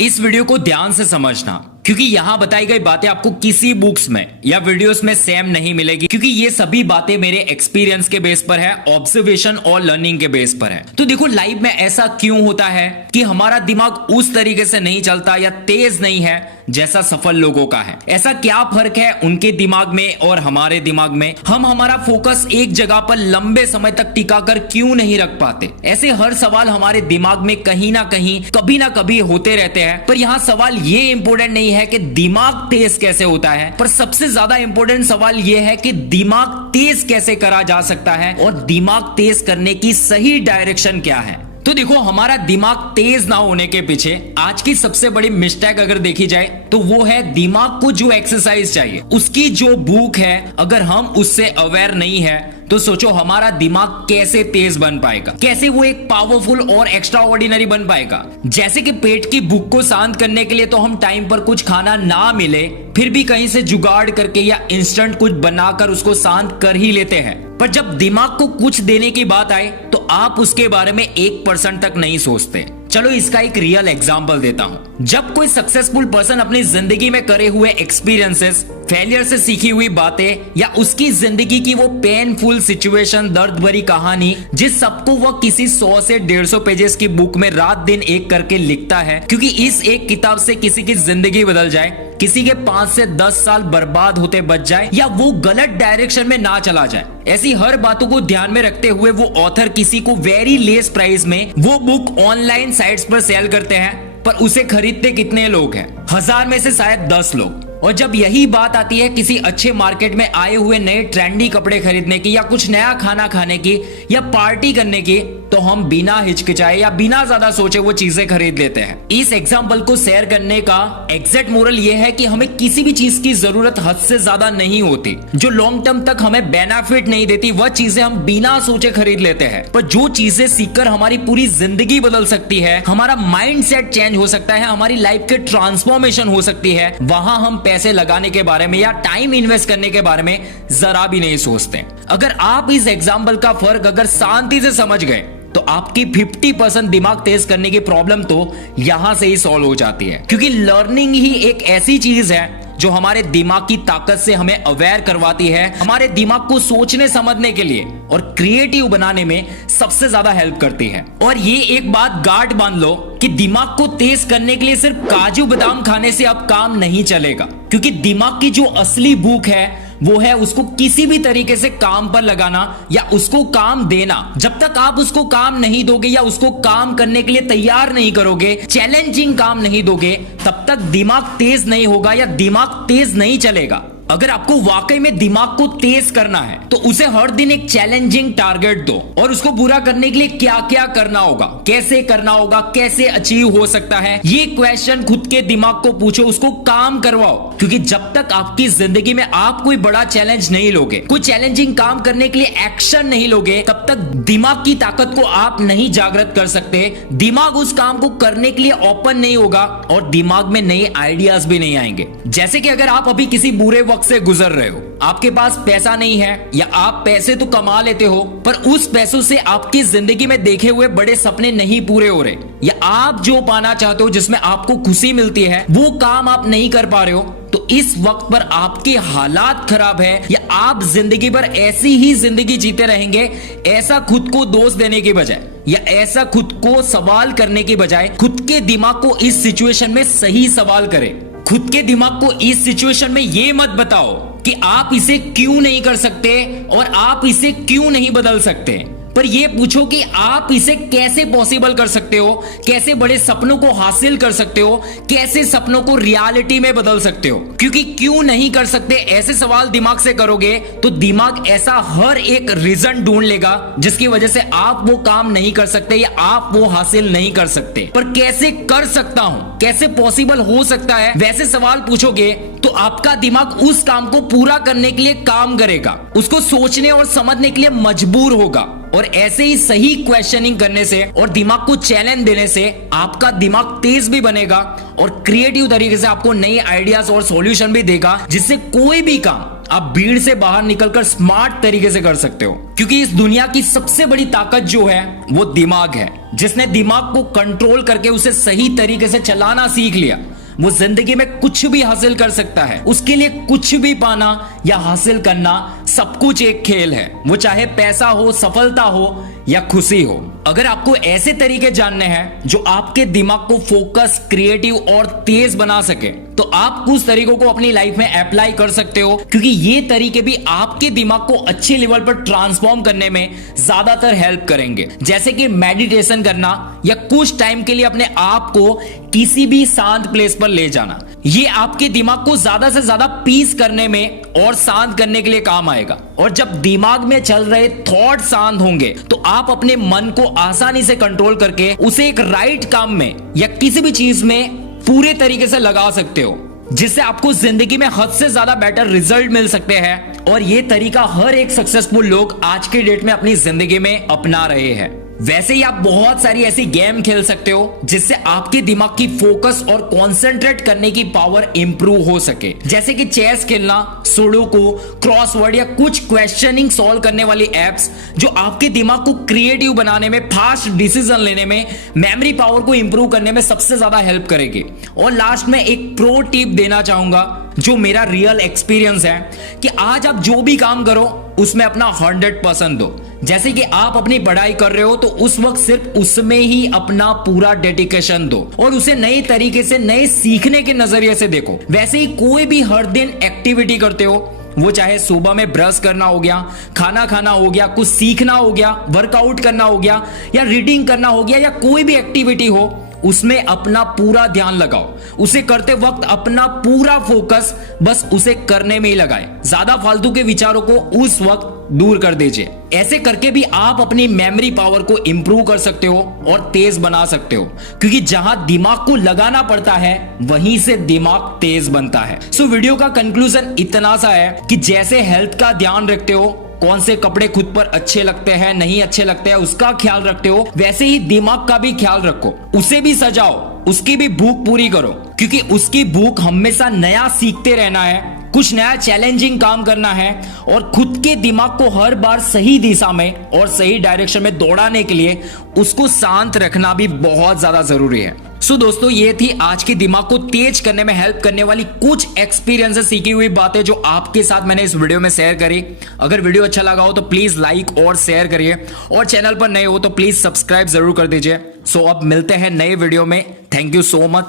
इस वीडियो को ध्यान से समझना, क्योंकि यहाँ बताई गई बातें आपको किसी बुक्स में या वीडियोस में सेम नहीं मिलेगी, क्योंकि ये सभी बातें मेरे एक्सपीरियंस के बेस पर है, ऑब्जर्वेशन और लर्निंग के बेस पर है। तो देखो, लाइफ में ऐसा क्यों होता है कि हमारा दिमाग उस तरीके से नहीं चलता या तेज नहीं है जैसा सफल लोगों का है। ऐसा क्या फर्क है उनके दिमाग में और हमारे दिमाग में? हम हमारा फोकस एक जगह पर लंबे समय तक टिका कर क्यों नहीं रख पाते? ऐसे हर सवाल हमारे दिमाग में कहीं ना कहीं कभी ना कभी होते रहते हैं। पर यहाँ सवाल ये इंपॉर्टेंट नहीं है कि दिमाग तेज कैसे होता है, पर सबसे ज्यादा इंपॉर्टेंट सवाल ये है कि दिमाग तेज कैसे करा जा सकता है और दिमाग तेज करने की सही डायरेक्शन क्या है। तो देखो, हमारा दिमाग तेज ना होने के पीछे आज की सबसे बड़ी मिस्टेक अगर देखी जाए तो वो है दिमाग को जो एक्सरसाइज चाहिए, उसकी जो भूख है, अगर हम उससे अवेयर नहीं है तो सोचो हमारा दिमाग कैसे तेज बन पाएगा, कैसे वो एक पावरफुल और एक्स्ट्रा ऑर्डिनरी बन पाएगा। जैसे कि पेट की भूख को शांत करने के लिए तो हम टाइम पर कुछ खाना ना मिले फिर भी कहीं से जुगाड़ करके या इंस्टेंट कुछ बनाकर उसको शांत कर ही लेते हैं। पर जब दिमाग को कुछ देने की बात आए तो आप उसके बारे में 1% तक नहीं सोचते। चलो इसका एक रियल एग्जांपल देता हूं। जब कोई सक्सेसफुल पर्सन अपनी जिंदगी में करे हुए एक्सपीरियंसेस, फेलियर से सीखी हुई बातें या उसकी जिंदगी की वो पेनफुल सिचुएशन, दर्द भरी कहानी जिस सबको वह किसी 100 से 150 पेजेस की बुक में रात दिन एक करके लिखता है, क्योंकि इस एक किताब से किसी की जिंदगी बदल जाए, किसी के 5 से 10 साल बर्बाद होते बच जाए या वो गलत डायरेक्शन में ना चला जाए। ऐसी हर बातों को ध्यान में रखते हुए वो ऑथर किसी को वेरी लेस प्राइस में वो बुक ऑनलाइन साइट्स पर सेल करते हैं, पर उसे खरीदते कितने लोग हैं? 1000 में से शायद 10 लोग। और जब यही बात आती है किसी अच्छे मार्केट में आए हुए नए ट्रेंडी कपड़े खरीदने की या कुछ नया खाना खाने की या पार्टी करने की, तो हम बिना हिचकिचाए या बिना ज्यादा सोचे वो चीजें खरीद लेते हैं। इस एग्जाम्पल को शेयर करने का एग्जैक्ट मोरल ये है कि हमें किसी भी चीज की जरूरत हद से ज्यादा नहीं होती। जो लॉन्ग टर्म तक हमें बेनिफिट नहीं देती वह चीजें हम बिना सोचे खरीद लेते हैं। पर जो चीजें सीखकर हमारी पूरी जिंदगी बदल सकती है, हमारा माइंड सेट चेंज हो सकता है, हमारी लाइफ के ट्रांसफॉर्मेशन हो सकती है, वहां हम पैसे लगाने के बारे में या टाइम इन्वेस्ट करने के बारे में जरा भी नहीं सोचते। अगर आप इस एग्जाम्पल का फर्क अगर शांति से समझ गए तो आपकी 50% दिमाग तेज करने की प्रॉब्लम तो यहां से ही सॉल्व हो जाती है, क्योंकि लर्निंग ही एक ऐसी चीज है जो हमारे दिमाग की ताकत से हमें अवेयर करवाती है, हमारे दिमाग को सोचने समझने के लिए और क्रिएटिव बनाने में सबसे ज्यादा हेल्प करती है। और ये एक बात गांठ बांध लो कि दिमाग को तेज करने के लिए सिर्फ काजू बादाम खाने से अब काम नहीं चलेगा, क्योंकि दिमाग की जो असली भूख है वो है उसको किसी भी तरीके से काम पर लगाना या उसको काम देना। जब तक आप उसको काम नहीं दोगे या उसको काम करने के लिए तैयार नहीं करोगे, चैलेंजिंग काम नहीं दोगे, तब तक दिमाग तेज नहीं होगा या दिमाग तेज नहीं चलेगा। अगर आपको वाकई में दिमाग को तेज करना है तो उसे हर दिन एक चैलेंजिंग टारगेट दो और उसको पूरा करने के लिए क्या क्या करना होगा, कैसे करना होगा, कैसे अचीव हो सकता है, ये क्वेश्चन खुद के दिमाग को पूछो, उसको काम करवाओ। क्योंकि जब तक आपकी जिंदगी में आप कोई बड़ा चैलेंज नहीं लोगे, कोई चैलेंजिंग काम करने के लिए एक्शन नहीं लोगे, तब तक दिमाग की ताकत को आप नहीं जागृत कर सकते। दिमाग उस काम को करने के लिए ओपन नहीं होगा और दिमाग में नए आइडियाज भी नहीं आएंगे। जैसे कि अगर आप अभी किसी बुरे वक्त से गुजर रहे हो, आपके पास पैसा नहीं है या आप पैसे तो कमा लेते हो पर उस पैसों से आपकी जिंदगी में देखे हुए बड़े सपने नहीं पूरे हो रहे, या आप जो पाना चाहते हो जिसमें आपको खुशी मिलती है वो काम आप नहीं कर पा रहे हो, तो इस वक्त पर आपके हालात खराब है या आप जिंदगी भर ऐसी ही जिंदगी जीते रहेंगे, ऐसा खुद को दोष देने के बजाय या ऐसा खुद को सवाल करने की बजाय खुद के दिमाग को इस सिचुएशन में सही सवाल करें। खुद के दिमाग को इस सिचुएशन में ये मत बताओ कि आप इसे क्यों नहीं कर सकते और आप इसे क्यों नहीं बदल सकते, पर ये पूछो कि आप इसे कैसे पॉसिबल कर सकते हो, कैसे बड़े सपनों को हासिल कर सकते हो, कैसे सपनों को रियलिटी में बदल सकते हो। क्योंकि क्यों नहीं कर सकते ऐसे सवाल दिमाग से करोगे तो दिमाग ऐसा हर एक रीजन ढूंढ लेगा जिसकी वजह से आप वो काम नहीं कर सकते या आप वो हासिल नहीं कर सकते। पर कैसे कर सकता हूं, कैसे पॉसिबल हो सकता है, वैसे सवाल पूछोगे तो आपका दिमाग उस काम को पूरा करने के लिए काम करेगा, उसको सोचने और समझने के लिए मजबूर होगा। और ऐसे ही सही क्वेश्चनिंग करने से और दिमाग को चैलेंज देने से आपका दिमाग तेज भी बनेगा और क्रिएटिव तरीके से आपको नए आइडियाज और सॉल्यूशन भी देगा, जिससे कोई भी काम आप भीड़ से बाहर निकलकर स्मार्ट तरीके से कर सकते हो। क्योंकि इस दुनिया की सबसे बड़ी ताकत जो है वो दिमाग है। जिसने दिमाग को कंट्रोल करके उसे सही तरीके से चलाना सीख लिया, वो जिंदगी में कुछ भी हासिल कर सकता है। उसके लिए कुछ भी पाना या हासिल करना सब कुछ एक खेल है, वो चाहे पैसा हो, सफलता हो या खुशी हो। अगर आपको ऐसे तरीके जानने हैं जो आपके दिमाग को फोकस, क्रिएटिव और तेज बना सके, तो आप कुछ तरीकों को अपनी लाइफ में अप्लाई कर सकते हो। क्योंकि ये तरीके भी आपके दिमाग को अच्छे लेवल पर ट्रांसफॉर्म करने में ज्यादातर हेल्प करेंगे। जैसे कि मेडिटेशन करना या कुछ टाइम के लिए अपने आप को किसी भी शांत प्लेस पर ले जाना। ये आपके दिमाग को ज्यादा से ज्यादा पीस करने में और शांत करने के लिए काम आएगा। और जब दिमाग में चल रहे थॉट शांत होंगे तो आप अपने मन को आसानी से कंट्रोल करके उसे एक राइट काम में या किसी भी चीज में पूरे तरीके से लगा सकते हो, जिससे आपको जिंदगी में हद से ज्यादा बेटर रिजल्ट मिल सकते हैं। और ये तरीका हर एक सक्सेसफुल लोग आज के डेट में अपनी जिंदगी में अपना रहे हैं। वैसे ही आप बहुत सारी ऐसी गेम खेल सकते हो जिससे आपके दिमाग की फोकस और कंसंट्रेट करने की पावर इंप्रूव हो सके। जैसे कि चेस खेलना, सुडोकू, क्रॉसवर्ड या कुछ क्वेश्चनिंग सॉल्व करने वाली एप्स जो आपके दिमाग को क्रिएटिव बनाने में, फास्ट डिसीजन लेने में, मेमोरी पावर को इंप्रूव करने में सबसे ज्यादा हेल्प करेगी। और लास्ट में एक प्रो टिप देना चाहूंगा जो मेरा रियल एक्सपीरियंस है कि आज आप जो भी काम करो उसमें अपना 100% दो। जैसे कि आप अपनी पढ़ाई कर रहे हो तो उस वक्त सिर्फ उसमें ही अपना पूरा डेडिकेशन दो और उसे नए तरीके से, नए सीखने के नजरिए से देखो। वैसे ही कोई भी हर दिन एक्टिविटी करते हो, वो चाहे सुबह में ब्रश करना हो गया, खाना खाना हो गया, कुछ सीखना हो गया, वर्कआउट करना हो गया या रीडिंग करना हो गया या कोई भी एक्टिविटी हो, उसमें अपना पूरा ध्यान लगाओ। उसे करते वक्त अपना पूरा फोकस बस उसे करने में ही लगाए। ज्यादा फालतू के विचारों को उस वक्त दूर कर दीजिए। ऐसे करके भी आप अपनी मेमोरी पावर को इंप्रूव कर सकते हो और तेज बना सकते हो। क्योंकि जहां दिमाग को लगाना पड़ता है वहीं से दिमाग तेज बनता है। सो वीडियो का कंक्लूजन इतना सा है कि जैसे हेल्थ का ध्यान रखते हो, कौन से कपड़े खुद पर अच्छे लगते हैं, नहीं अच्छे लगते हैं, उसका ख्याल रखते हो, वैसे ही दिमाग का भी ख्याल रखो। उसे भी सजाओ, उसकी भी भूख पूरी करो। क्योंकि उसकी भूख हमेशा नया सीखते रहना है, कुछ नया चैलेंजिंग काम करना है और खुद के दिमाग को हर बार सही दिशा में और सही डायरेक्शन में दौड़ाने के लिए उसको शांत रखना भी बहुत ज्यादा जरूरी है। सो दोस्तों, ये थी आज के दिमाग को तेज करने में हेल्प करने वाली कुछ एक्सपीरियंस से सीखी हुई बातें जो आपके साथ मैंने इस वीडियो में शेयर करी। अगर वीडियो अच्छा लगा हो तो प्लीज लाइक और शेयर करिए और चैनल पर नए हो तो प्लीज सब्सक्राइब जरूर कर दीजिए। सो अब मिलते हैं नए वीडियो में। Thank you so much.